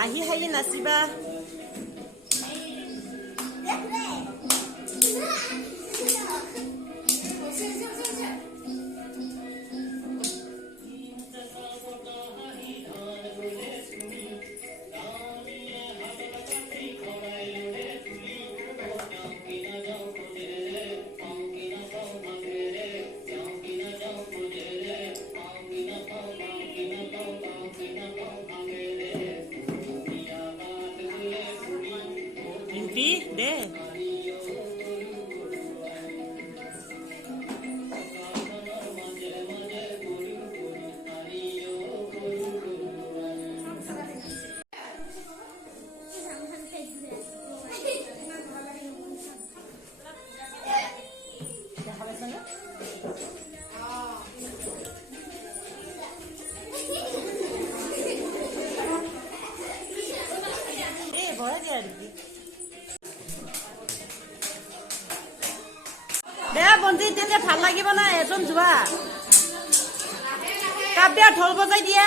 আহি হাহি নাচিবা। Rimpi deh. দে বন্ধু তেতিয়া ভাল লাগিব না এজন যোৱা কাব্যা ঢোল বজাই দিয়া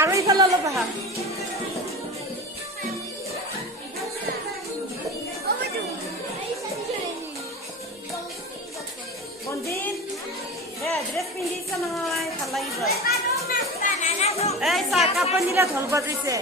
আৰু ইফালে অলপ আহা বন্ধু দে ড্ৰেছ পিন্ধিছে নহয় ভাল লাগিব এই চাহ কাপ নিলে ঢোল বজাইছে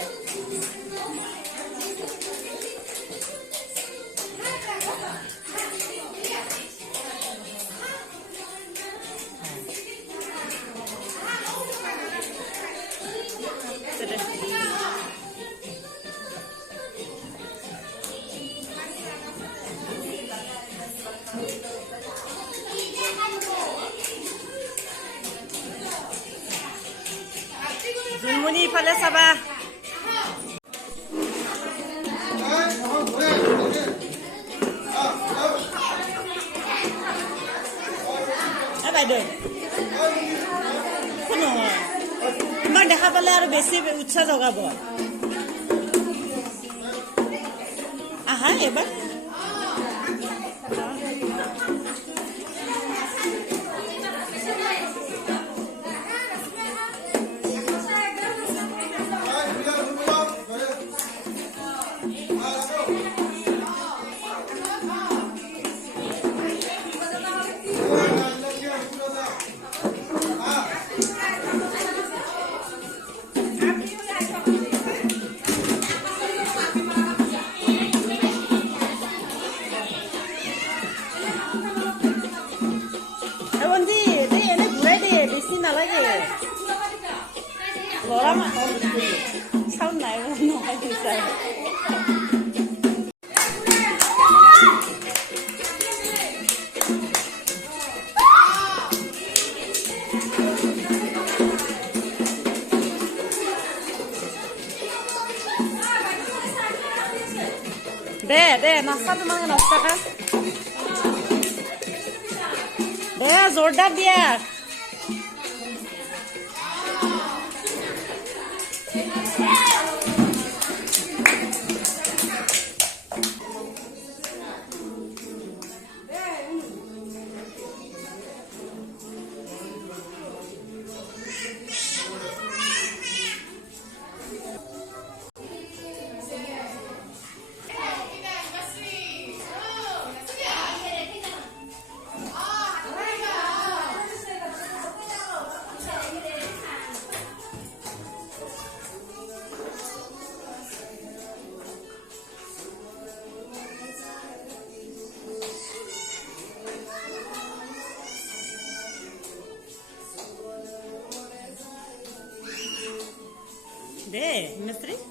জুনমনি ইফালে চাবা বাইদেউ তোমাক দেখা পালে আৰু বেছি উৎসাহ জগাব আহা এবাৰ ল'ৰা চাউন নাই নহয় বিচাৰ দে দে নাস্তা তোমাকে নাস্তা কা দে জোৰদাৰ দিয়া deh, Mister.